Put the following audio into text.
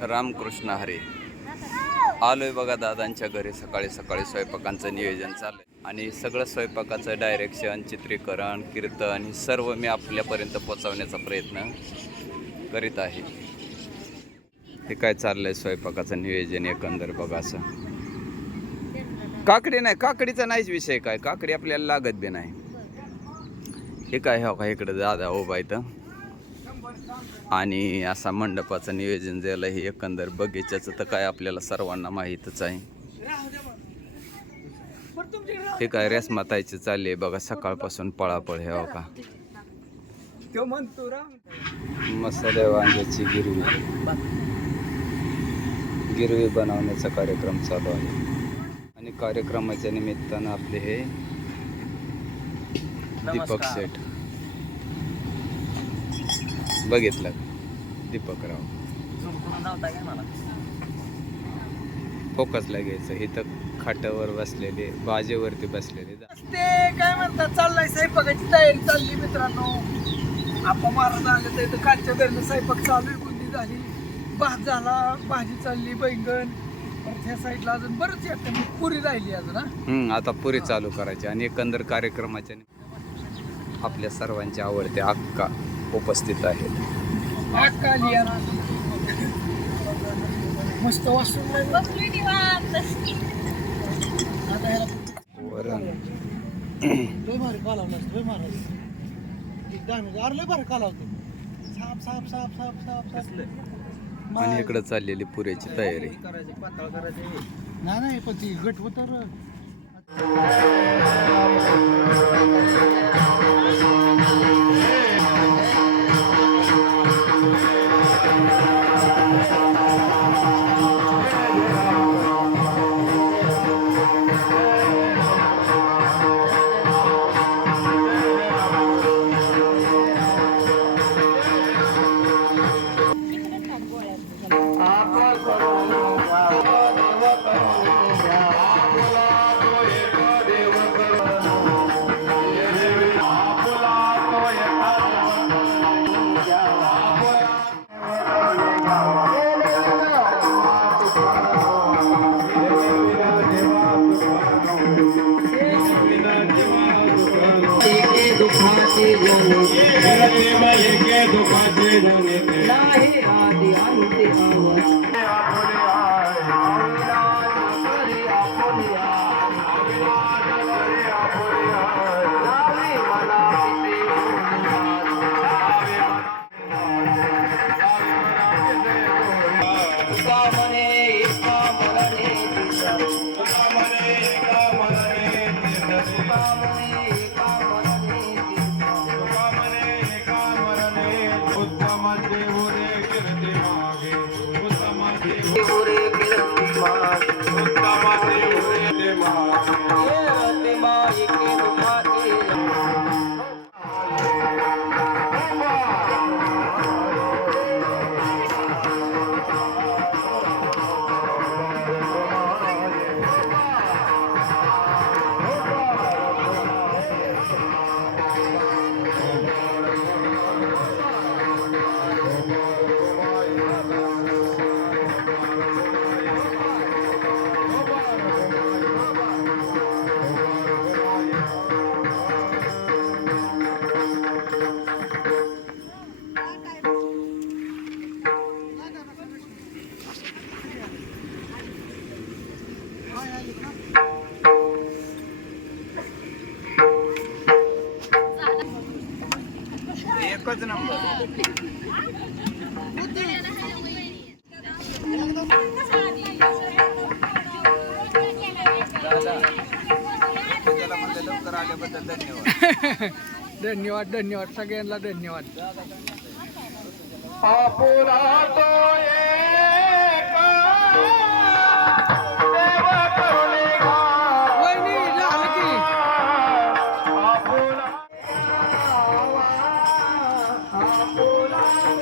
रामकृष्ण हरे. आलोय बघा दादांच्या घरी. सकाळी सकाळी स्वयंपाकांचं नियोजन चाललंय. आणि सगळं स्वयंपाकाचं डायरेक्शन चित्रीकरण कीर्तन हे सर्व मी आपल्यापर्यंत पोचवण्याचा प्रयत्न करीत आहे. हे काय चाललंय स्वयंपाकाचं नियोजन एकंदर बघा असं. काकडी नाही काकडीचा नाहीच विषय काय. काकडी आपल्याला लागत बी नाही. हे काय हो का इकडं दादा उभा इथं? आणि असा मंडपाचं नियोजन झालं हे एकंदर बगीच्याचं तर काय आपल्याला सर्वांना माहीतच आहे. हे काय रेसमाताईचे चालले बघा सकाळपासून पळापळ हे हो का? तो म्हणतो राम. मसाले वांग्याची गिरवी. गिरवी बनवण्याचा कार्यक्रम चालू आहे. आणि कार्यक्रमाच्या निमित्तानं आपले हे दीपक नमस्कार. बघितलं. दीपक राव फोकसला घ्यायचं. इथं खाटावर बसलेले बाजेवरती बसलेले. ते काय म्हणतात चाललाय स्वयंपाकाची तयारी चालली मित्रांनो. आपा महाराज आले तर इथं कालच्या घरनं स्वयंपाक चालू आहे बुंदी झाली भात झाला भाजी चालली बैंगण ह्या साईडला अजून बरंच पुरी राहिली अजून हा. आता पुरी चालू करायची आणि एकंदर कार्यक्रमाच्या आपल्या सर्वांचे आवडते अक्का. उपस्थित आहेत आणि इकडं चाललेली पुऱ्याची तयारी. नाही पण ती गट होत दुखाचे रे गे मोर गा एकच नंबर. लवकर आल्याबद्दल धन्यवाद धन्यवाद. धन्यवाद सगळ्यांना धन्यवाद. आपुला तो एक Yeah.